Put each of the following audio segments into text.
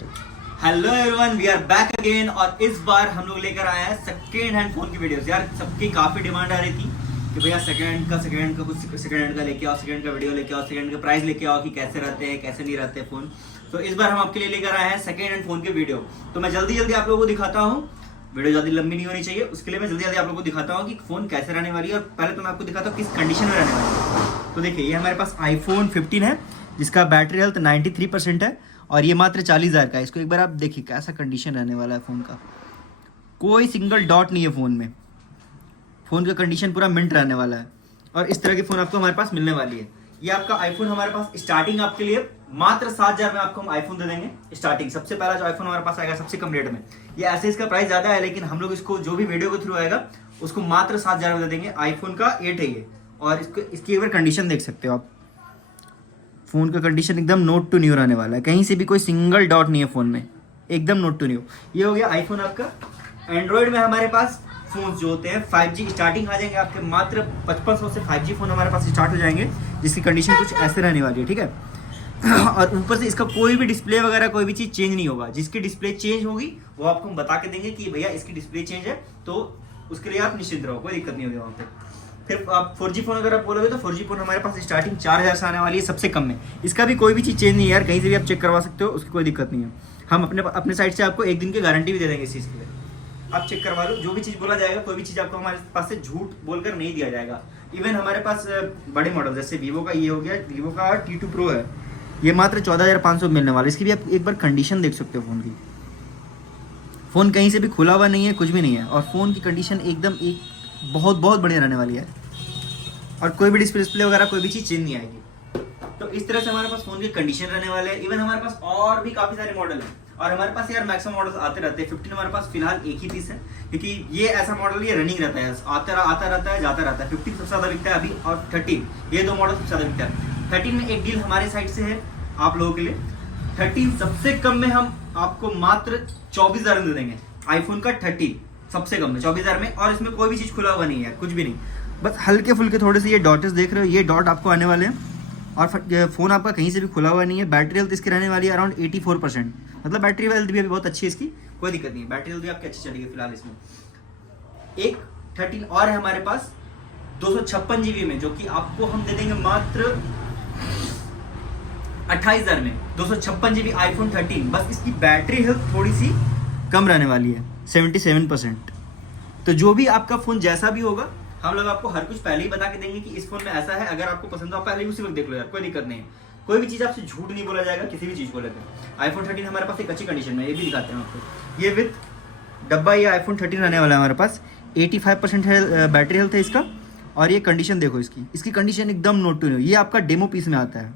Hello everyone, we are back again. और इस बार हम लोग लेकर आए हैं सेकेंड हैंड फोन की वीडियोस। यार सबकी काफी डिमांड आ रही थी कि भैया सेकेंड हैंड का कुछ सेकेंड हैंड का लेके आओ, सेकेंड का वीडियो लेके आओ, सेकेंड का प्राइस लेके आओ कि कैसे रहते हैं कैसे नहीं रहते फोन। तो इस बार हम आपके लिए लेकर आए हैं सेकेंड हैंड फोन के वीडियो। तो मैं जल्दी आप लोगों को दिखाता हूँ, वीडियो ज़्यादा लंबी नहीं होनी चाहिए, उसके लिए मैं जल्दी आप लोगों को दिखाता हूँ कि फोन कैसे रहने वाली है। और पहले तो मैं आपको दिखाता हूँ किस कंडीशन में रहने वाली है। तो देखिए, ये हमारे पास iPhone 15 है जिसका बैटरी हेल्थ 93% है और ये मात्र 40,000 का है। इसको एक बार आप देखिए कैसा कंडीशन रहने वाला है फ़ोन का। कोई सिंगल डॉट नहीं है फ़ोन में, फ़ोन का कंडीशन पूरा मिंट रहने वाला है। और इस तरह की फ़ोन आपको हमारे पास मिलने वाली है। ये आपका आईफोन हमारे पास स्टार्टिंग आपके लिए मात्र 7,000 में आपको हम आईफोन दे देंगे स्टार्टिंग। सबसे पहला जो आईफोन हमारे पास आएगा सबसे कम रेट में। ये ऐसे इसका प्राइस ज़्यादा है, लेकिन हम लोग इसको जो भी वीडियो के थ्रू आएगा उसको मात्र 7,000 में दे देंगे। आईफोन का 8 है ये। और इसकी एक बार कंडीशन देख सकते हो आप। फ़ोन का कंडीशन एकदम नोट टू न्यू रहने वाला है, कहीं से भी कोई सिंगल डॉट नहीं है फ़ोन में, एकदम नोट टू न्यू। ये हो गया आईफोन आपका। एंड्रॉयड में हमारे पास फ़ोन जो होते हैं 5G स्टार्टिंग आ जाएंगे आपके मात्र 5500 से 5G फ़ोन हमारे पास स्टार्ट हो जाएंगे, जिसकी कंडीशन कुछ ऐसे रहने वाली है, ठीक है। और ऊपर से इसका कोई भी डिस्प्ले वगैरह कोई भी चीज़ चेंज नहीं होगा। जिसकी डिस्प्ले चेंज होगी वो आपको हम बता के देंगे कि भैया इसकी डिस्प्ले चेंज है, तो उसके लिए आप निश्चिंत रहो, कोई दिक्कत नहीं होगी वहाँ पे। फिर आप 4G फ़ोन अगर आप बोलोगे तो 4G फ़ोन हमारे पास स्टार्टिंग 4,000 से आने वाली है सबसे कम में। इसका भी कोई भी चीज़ चेंज नहीं है यार, कहीं से भी आप चेक करवा सकते हो, उसकी कोई दिक्कत नहीं है। हम अपने साइड से आपको 1 दिन की गारंटी भी दे देंगे इस चीज़ के लिए। आप चेक करवा लो, जो भी चीज़ बोला जाएगा, कोई भी चीज़ आपको हमारे पास से झूठ बोलकर नहीं दिया जाएगा। इवन हमारे पास बड़े मॉडल जैसे वीवो का ये हो गया, वीवो का T2 Pro है, ये मात्र 14,500 मिलने वाला है। इसकी भी आप एक बार कंडीशन देख सकते हो फ़ोन की। फ़ोन कहीं से भी खुला हुआ नहीं है, कुछ भी नहीं है, और फ़ोन की कंडीशन एकदम बहुत बढ़िया रहने वाली है। और कोई भी डिस्प्ले वगैरह कोई भी चीज़ चेंज नहीं आएगी। तो इस तरह से हमारे पास फ़ोन के कंडीशन रहने वाले हैं। इवन हमारे पास और भी काफ़ी सारे मॉडल हैं, और हमारे पास यार मैक्सिमम मॉडल्स आते रहते हैं। 15 हमारे पास फिलहाल एक ही पीस है, क्योंकि ये ऐसा मॉडल ये रनिंग रहता है, आता रहता है जाता रहता है। 15 सबसे ज़्यादा बिकता है अभी, और 13 ये 2 मॉडल सबसे ज़्यादा बिकता है। 13 में एक डील हमारे साइड से है आप लोगों के लिए। 13 सबसे कम में हम आपको मात्र 24,000 में दे देंगे। आईफोन का 13 सबसे कम में 24,000 में, और इसमें कोई भी चीज़ खुला हुआ नहीं है, कुछ भी नहीं। बस हल्के फुल्के थोड़े से ये डॉट्स देख रहे हो, ये डॉट आपको आने वाले हैं। और फ़ोन आपका कहीं से भी खुला हुआ नहीं है। बैटरी हेल्थ इसकी रहने वाली है अराउंड 84%, मतलब बैटरी हेल्थ भी अभी बहुत अच्छी है इसकी, कोई दिक्कत नहीं है। बैटरी हेल्थ भी आपकी अच्छी चलेगी फिलहाल इसमें। एक 13 और है हमारे पास 256 GB में, जो कि आपको हम दे देंगे मात्र 28,000 में। 256 GB आईफोन 13। बस इसकी बैटरी हेल्थ थोड़ी सी कम रहने वाली है, 77%। तो जो भी आपका फ़ोन जैसा भी होगा, हम लोग आपको हर कुछ पहले ही बता के देंगे कि इस फोन में ऐसा है। अगर आपको पसंद हो आप पहले ही उसी वक्त देख लो यार, कोई दिक्कत नहीं है। कोई भी चीज़ आपसे झूठ नहीं बोला जाएगा किसी भी चीज़ को लेकर। आईफोन 13 हमारे पास एक अच्छी कंडीशन में, ये भी दिखाते हैं आपको। ये विथ डब्बा ये आईफोन 13 रहने वाला है हमारे पास। 85% है बैटरी हेल्थ है इसका। और ये कंडीशन देखो इसकी कंडीशन एकदम नोट टू न्यू। ये आपका डेमो पीस में आता है,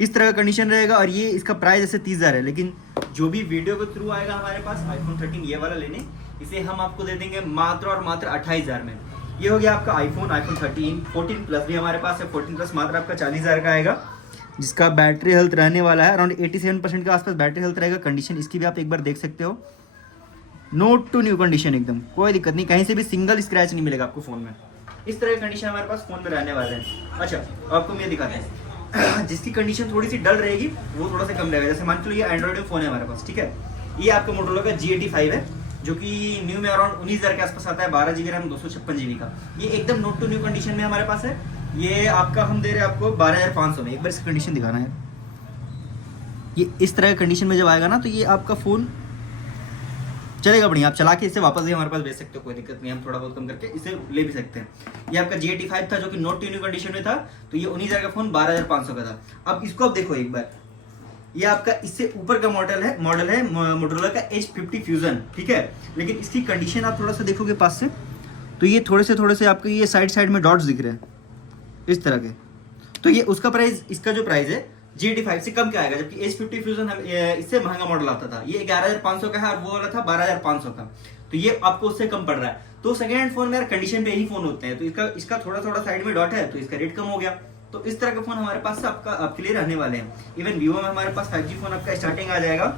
इस तरह का कंडीशन रहेगा। और ये इसका प्राइस ऐसे 30,000 है, लेकिन जो भी वीडियो के थ्रू आएगा हमारे पास आईफोन 13 ये वाला लेने, इसे हम आपको दे देंगे मात्र और मात्र 28,000 में। ये हो गया आपका आईफोन 13। 14 प्लस भी हमारे पास है। 14 प्लस मात्र आपका 40,000 का आएगा, जिसका बैटरी हेल्थ रहने वाला है अराउंड 87% के आसपास बैटरी हेल्थ रहेगा। कंडीशन इसकी भी आप एक बार देख सकते हो, नोट टू न्यू कंडीशन एकदम, कोई दिक्कत नहीं, कहीं से भी सिंगल स्क्रैच नहीं मिलेगा आपको फ़ोन में। इस तरह की कंडीशन हमारे पास फ़ोन में रहने वाले हैं। अच्छा, आपको मैं दिखाते हैं जिसकी कंडीशन थोड़ी सी डल रहेगी वो थोड़ा सा कम रहेगा। जैसे मान लो ये एंड्रॉइड फ़ोन है हमारे पास, ठीक है। ये आपका मोटोरोला का G85 है, जो कि न्यू में अराउंड 19,000 के आसपास आता है। 12 GB रैम 256 GB का। ये एकदम नोट टू न्यू कंडीशन में हमारे पास है। ये आपका हम दे रहे हैं आपको 12,500 में। एक बार इसकी कंडीशन दिखाना है। ये इस तरह कंडीशन में जब आएगा ना, तो ये आपका फ़ोन चलेगा बढ़िया। आप चला के इसे वापस भी हमारे पास भेज सकते हो, कोई दिक्कत नहीं, हम थोड़ा बहुत कम करके इसे ले भी सकते हैं। ये आपका G85 था, जो कि नोट टू न्यू कंडीशन में था, तो ये 19,000 का फ़ोन 12,500 का था। अब इसको आप देखो एक बार, ये आपका इससे ऊपर का मॉडल है मोटोरोला का H50 फ्यूजन, ठीक है। लेकिन इसकी कंडीशन आप थोड़ा सा देखोगे पास से, तो ये थोड़े से आपको ये साइड में डॉट्स दिख रहे हैं इस तरह के। तो ये उसका प्राइस, इसका जो प्राइस है G85 से कम क्या आएगा, जबकि H50 फ्यूजन इससे महंगा मॉडल आता था। ये 11,500 का है और वो वाला था 12,500 का, तो ये आपको उससे कम पड़ रहा है। तो सेकेंड हैंड फोन में यार कंडीशन पे ही फोन होते हैं, तो इसका थोड़ा साइड में डॉट है, तो इसका रेट कम हो गया। तो इस तरह के फोन हमारे पास आपके लिए रहने वाले हैं। इवन वीवो में हमारे पास 5G फोन आपका स्टार्टिंग आ जाएगा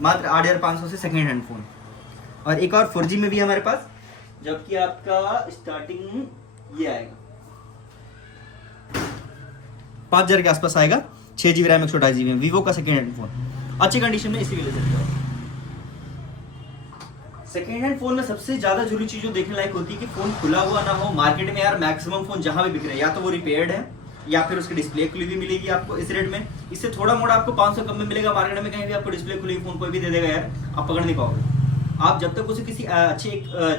मात्र 8,500 से सेकेंड हैंड फोन। और एक और 4G में भी हमारे पास, जबकि आपका स्टार्टिंग ये आएगा 5,000 के आसपास आएगा। 6 GB रैम 128 GB में वीवो का सेकेंड हैंड फोन। अच्छी कंडीशन में, इसी के ले सकते हो। सेकेंड हैंड फोन में सबसे ज्यादा जरूरी चीज जो देखने लायक होती है कि फोन खुला हुआ ना हो। मार्केट में यार मैक्सिमम फोन जहां भी बिक रहे हैं या तो वो रिपेयर्ड है या फिर उसकी डिस्प्ले खुली हुई मिलेगी आपको इस रेट में। इससे थोड़ा मोड़ा आपको 500 कम में मिलेगा मार्केट में, कहीं भी आपको डिस्प्ले खुली हुई फोन कोई भी दे देगा यार, आप पकड़ नहीं पाओगे। आप जब तक उसे किसी अच्छे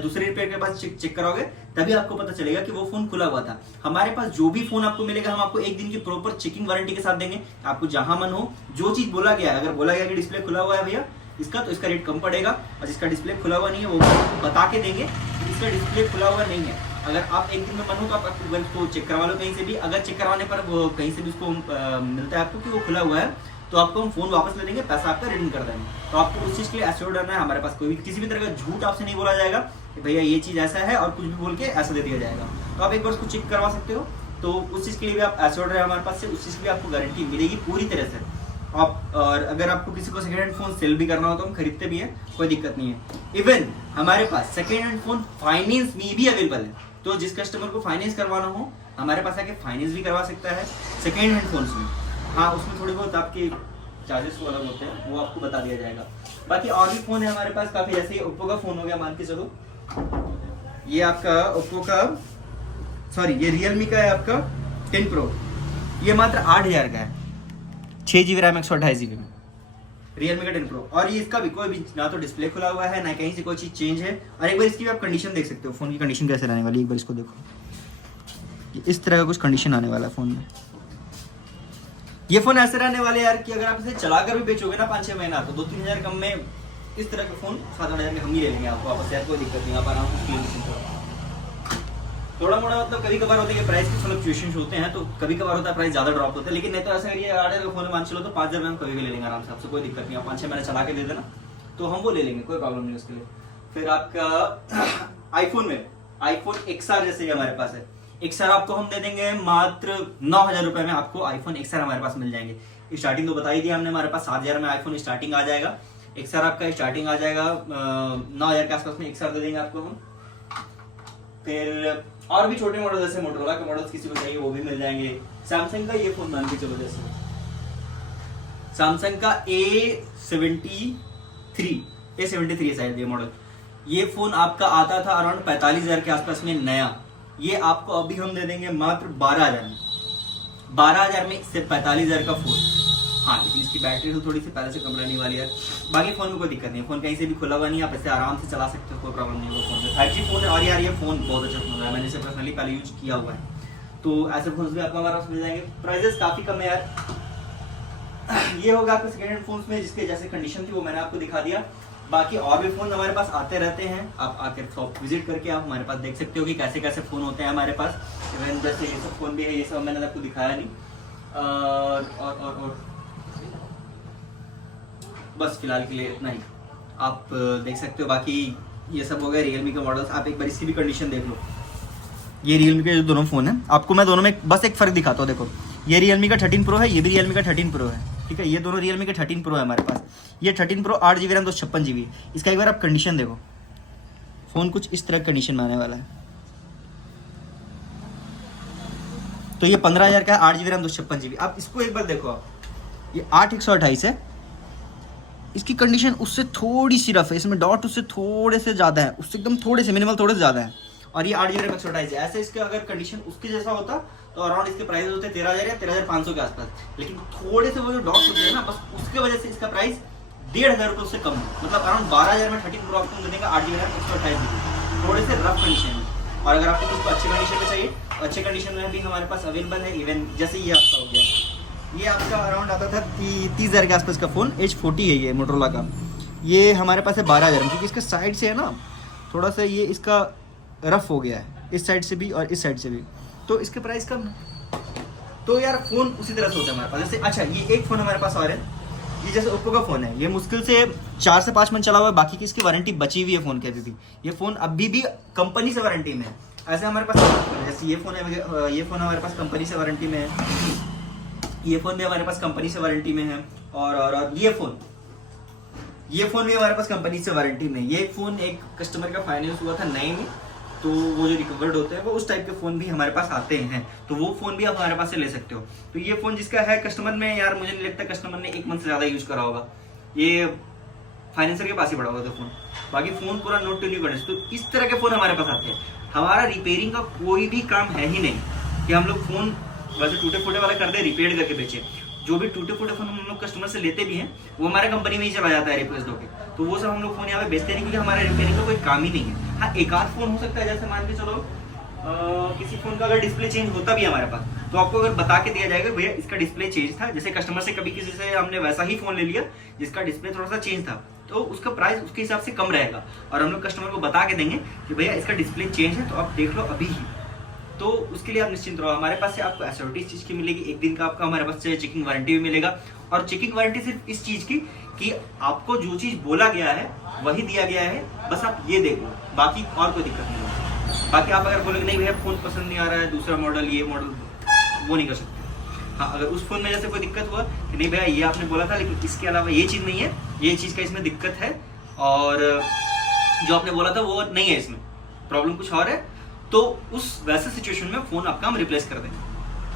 दूसरे रिपेयर के पास चेक कराओगे तभी आपको पता चलेगा कि वो फोन खुला हुआ था। हमारे पास जो भी फोन आपको मिलेगा हम आपको 1 दिन की प्रॉपर चेकिंग वारंटी के साथ देंगे। आपको जहां मन हो जो चीज बोला गया है, अगर बोला गया कि डिस्प्ले खुला हुआ है भैया इसका, तो इसका रेट कम पड़ेगा, और जिसका डिस्प्ले खुला हुआ नहीं है वो बता के देंगे कि इसका डिस्प्ले खुला हुआ नहीं है। अगर आप 1 दिन में मन हो तो आप उसको चेक करवा लो कहीं से भी। अगर चेक करवाने पर वो कहीं से भी उसको मिलता है आपको कि वो खुला हुआ है, तो आपको हम फोन वापस ले लेंगे, पैसा आपका रिटर्न कर देंगे। तो आपको उस चीज के लिए एश्योर्ड रहना है, हमारे पास कोई भी किसी भी तरह का झूठ आपसे नहीं बोला जाएगा कि भैया ये चीज ऐसा है और कुछ भी बोल के ऐसा दे दिया जाएगा। तो आप एक बार उसको चेक करवा सकते हो, तो उस चीज के लिए भी आप एश्योर्ड रहे हमारे पास से, उस चीज के लिए आपको गारंटी मिलेगी पूरी तरह से। आप और अगर आपको किसी को सेकेंड हैंड फोन सेल भी करना हो तो हम खरीदते भी हैं, कोई दिक्कत नहीं है। इवन हमारे पास सेकेंड हैंड फोन फाइनेंस में भी अवेलेबल है, तो जिस कस्टमर को फाइनेंस करवाना हो हमारे पास आके फाइनेंस भी करवा सकता है सेकेंड हैंड फोन्स में। हाँ, उसमें थोड़ी बहुत आपके चार्जेस अलग होते हैं, वो आपको बता दिया जाएगा। बाकी और भी फोन है हमारे पास काफी, जैसे ओप्पो का फोन हो गया, मान के चलो ये आपका ओप्पो का, सॉरी ये रियलमी का है आपका 10 प्रो, ये मात्र 8000 का है, 6GB रैम 128GB में, रियलमी का 10 प्रो। और ये इसका भी कोई भी ना तो डिस्प्ले खुला हुआ है ना कहीं से कोई चीज चेंज है। और एक बार इसकी भी आप कंडीशन देख सकते हो, फोन की कंडीशन कैसे रहने वाली है, एक बार इसको देखो, इस तरह का कुछ कंडीशन आने वाला है फोन में। ये फोन ऐसे रहने वाले यार कि अगर आप इसे चलाकर भी बेचोगे ना 5-6 महीना, तो 2-3 हजार कम में इस तरह के फोन 7-8 हजार में हम ही ले लेंगे आपको वापस यार, कोई दिक्कत नहीं। आप आराम से थोड़ा मोड़ा मतलब कभी कभार होता है प्राइस के फ्लक्चुएशंस होते हैं, तो कभी कभार होता है प्राइस ज्यादा ड्रॉप होता है, लेकिन नहीं तो ऐसा करिए 8,000 का फोन मान चलो तो 5,000 में हम कभी भी ले लेंगे आराम से, आपसे कोई दिक्कत नहीं। आप 5-6 महीने चला के दे देना तो हम वो ले लेंगे, कोई प्रॉब्लम नहीं उसके लिए। फिर आपका आईफोन में आईफोन XR जैसे हमारे पास है, XR आपको हम दे देंगे मात्र 9,000 रुपए में, आपको आईफोन XR हमारे पास मिल जाएंगे। स्टार्टिंग तो बता ही दिया हमने, हमारे पास 7,000 में आईफोन स्टार्टिंग आ जाएगा, XR आपका स्टार्टिंग आ जाएगा 9,000 के आसपास में XR दे देंगे आपको हम। फिर और भी छोटे मॉडल जैसे मोटरोला के मॉडल्स किसी को चाहिए वो भी मिल जाएंगे। सैमसंग का ये फोन मान के चलो, जैसे सैमसंग का A73 शायद ये मॉडल, ये फोन आपका आता था अराउंड 45,000 के आसपास में नया, ये आपको अभी हम दे देंगे मात्र 12,000 में। 12,000 में इससे 45,000 का फोन। हाँ, लेकिन इसकी बैटरी तो थोड़ी सी पहले से कम रहने वाली है। बाकी फोन में कोई दिक्कत नहीं है, फोन कहीं से भी खुला हुआ नहीं है, आप इसे आराम से चला सकते हो, कोई प्रॉब्लम नहीं है फोन में। 5G फोन है और यार ये फोन बहुत अच्छा फोन है, मैंने इसे पर्सनली पहले यूज किया हुआ है, तो ऐसे फोन भी आपको हमारे पास मिल जाएंगे। प्राइजेस काफी कम है यार। ये होगा आपके सेकेंड हैंड फोन में, जिसके जैसे कंडीशन थी वो मैंने आपको दिखा दिया। बाकी और भी फोन हमारे पास आते रहते हैं, आप आकर शॉप विजिट करके आप हमारे पास देख सकते हो कि कैसे कैसे फोन होते हैं हमारे पास। इवन जैसे ये सब फोन भी है, ये सब मैंने आपको दिखाया नहीं। और बस फिलहाल के लिए इतना ही आप देख सकते हो। बाकी ये सब हो गया रियलमी के मॉडल्स। आप एक बार इसकी भी कंडीशन देख लो, ये रियलमी के जो दोनों फोन है, आपको मैं दोनों में बस एक फर्क दिखाता हूँ। देखो, ये रियलमी का 13 प्रो है, ये भी रियलमी का 13 प्रो है, ठीक है। ये दोनों रियलमी का 13 प्रो है हमारे पास। ये 13 प्रो 8GB रैम 256GB। इसका एक बार आप कंडीशन देखो, फोन कुछ इस तरह कंडीशन में आने वाला है। तो ये 15,000 का है, 8GB रैम 256GB। आप इसको एक बार देखो, आप ये 8/128 है, इसकी कंडीशन उससे थोड़ी सी रफ है, इसमें डॉट उससे थोड़े से ज़्यादा है, उससे एकदम थोड़े से मिनिमल थोड़े से ज़्यादा है। और ये 8GB रैम 128 है। ऐसे इसके अगर कंडीशन उसके जैसा होता तो अराउंड इसके प्राइस होते 13,000 या 13,500 के आसपास। लेकिन थोड़े से वो जो डॉट्स होते हैं ना, बस उसके वजह से इसका प्राइस 1,500 रुपये उससे कम है। मतलब अराउंड 12,000 में 13 प्रो आपको मिल देगा 8GB रैम 128GB, थोड़े से रफ कंडीशन में। और अगर आपको इसको अच्छे कंडीशन में चाहिए, अच्छे कंडीशन में भी हमारे पास अवेलेबल है। इवन जैसे ये आपका हो गया, ये आपका अराउंड आता था 30,000 के आसपास का फ़ोन, H40 है ये मोटरोला का। ये हमारे पास है 12,000 में, क्योंकि इसके साइड से है ना थोड़ा सा ये इसका रफ हो गया है, इस साइड से भी और इस साइड से भी, तो इसके प्राइस कम है। तो यार फ़ोन उसी तरह से होता है हमारे पास। जैसे अच्छा, ये एक फ़ोन हमारे पास और है, ये जैसे ओप्पो का फ़ोन है, ये मुश्किल से 4 से 5 मंथ चला हुआ है, बाकी की इसकी वारंटी बची हुई है फ़ोन की अभी भी। ये फ़ोन अभी भी कंपनी से वारंटी में है। ऐसे हमारे पास जैसे ये फ़ोन है, ये फ़ोन हमारे पास कंपनी से वारंटी में है, ये फ़ोन भी हमारे पास कंपनी से वारंटी में है, और ये फ़ोन भी हमारे पास कंपनी से वारंटी में। ये फ़ोन एक कस्टमर का फाइनेंस हुआ था नए में, तो वो जो रिकवर्ड होते हैं वो उस टाइप के फ़ोन भी हमारे पास आते हैं, तो वो फ़ोन भी आप हमारे पास से ले सकते हो। तो ये फ़ोन जिसका है कस्टमर में, यार मुझे नहीं लगता कस्टमर ने 1 मंथ से ज़्यादा यूज़ करा होगा, ये फाइनेंसर के पास ही पड़ा हुआ था फोन, बाकी फोन पूरा नॉट टू न्यू कंडीशन। तो इस तरह के फोन हमारे पास आते हैं। हमारा रिपेयरिंग का कोई भी काम है ही नहीं कि हम लोग फोन वैसे टूटे फूटे वाला कर दे, रिपेयर करके बेचे। जो भी टूटे फूटे फोन हम लोग कस्टमर से लेते भी हैं वो हमारे कंपनी में ही चला जाता है रिप्लेस होके। तो वो सब हम लोग फोन यहाँ पे बेचते नहीं, क्योंकि हमारे रिपेयरिंग का कोई काम ही नहीं है। हाँ, एक आध फोन हो सकता है, जैसे मान के चलो किसी फोन का अगर डिस्प्ले चेंज होता भी है हमारे पास, तो आपको अगर बता के दिया जाएगा भैया इसका डिस्प्ले चेंज था। जैसे कस्टमर से कभी किसी से हमने वैसा ही फोन ले लिया जिसका डिस्प्ले थोड़ा सा चेंज था, तो उसका प्राइस उसके हिसाब से कम रहेगा और हम लोग कस्टमर को बता के देंगे कि भैया इसका डिस्प्ले चेंज है तो आप देख लो अभी ही। तो उसके लिए आप निश्चिंत रहो, हमारे पास से आपको एश्योरिटी इस चीज की मिलेगी, 1 दिन का आपका हमारे पास से चेकिंग वारंटी भी मिलेगा। और चेकिंग वारंटी सिर्फ इस चीज की कि आपको जो चीज बोला गया है वही दिया गया है, बस आप ये देख लो, बाकी और कोई दिक्कत नहीं होगी। बाकी आप अगर बोलोगे नहीं भैया फोन पसंद नहीं आ रहा है, दूसरा मॉडल, ये मॉडल, वो नहीं कर सकते। हाँ, अगर उस फोन में जैसे कोई दिक्कत हुआ कि नहीं भैया ये आपने बोला था लेकिन इसके अलावा ये चीज़ नहीं है, ये चीज़ का इसमें दिक्कत है और जो आपने बोला था वो नहीं है, इसमें प्रॉब्लम कुछ और है, तो उस वैसे सिचुएशन में फ़ोन आपका हम रिप्लेस कर देंगे।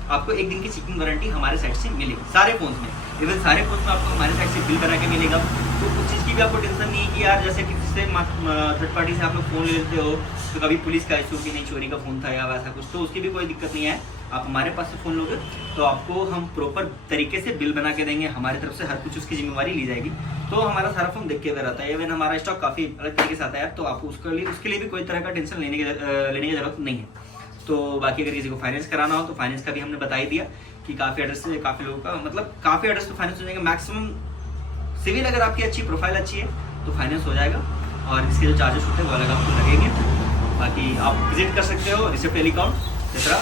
आपको 1 दिन की चेकिंग वारंटी हमारे साइड से मिलेगी सारे फोन में, इवन सारे फोन में आपको हमारे साइड से बिल बना के मिलेगा। तो उस चीज़ की भी आपको टेंशन नहीं है कि यार जैसे किसी से थर्ड पार्टी से आप लोग फ़ोन लेते हो तो कभी पुलिस का इशू कि नहीं चोरी का फ़ोन था या वैसा कुछ, तो उसकी भी कोई दिक्कत नहीं है। आप हमारे पास से फ़ोन लोगे तो आपको हम प्रॉपर तरीके से बिल बना के देंगे, हमारी तरफ से हर कुछ उसकी जिम्मेवारी ली जाएगी। तो हमारा सारा फ़ोन देख के हुए रहता है, इवन हमारा स्टॉक काफ़ी अलग तरीके से आता है, तो आपको उसके लिए भी कोई तरह का टेंशन लेने की ज़रूरत नहीं है। तो बाकी अगर किसी को फाइनेंस कराना हो तो फाइनेंस का भी हमने बता ही दिया कि काफ़ी एड्रेस से काफ़ी लोगों का मतलब काफ़ी एड्रेस पे फाइनेंस हो जाएगा। मैक्सिमम सिविल अगर आपकी अच्छी प्रोफाइल अच्छी है तो फाइनेंस हो जाएगा और इसके जो चार्जेस होते हैं वो अलग आपको लगेंगे। बाकी आप विजिट कर सकते हो रिसिप्ट टेलीकॉम चित्रा,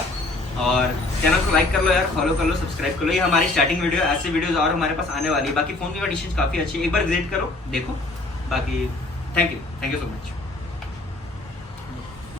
और चैनल को लाइक कर लो यार, फॉलो कर लो, सब्सक्राइब कर लो। ये हमारी स्टार्टिंग वीडियो, ऐसे वीडियोस और हमारे पास आने वाली है। बाकी फ़ोन की कंडीशन काफ़ी अच्छी है, एक बार विजिट करो, देखो। बाकी थैंक यू सो मच।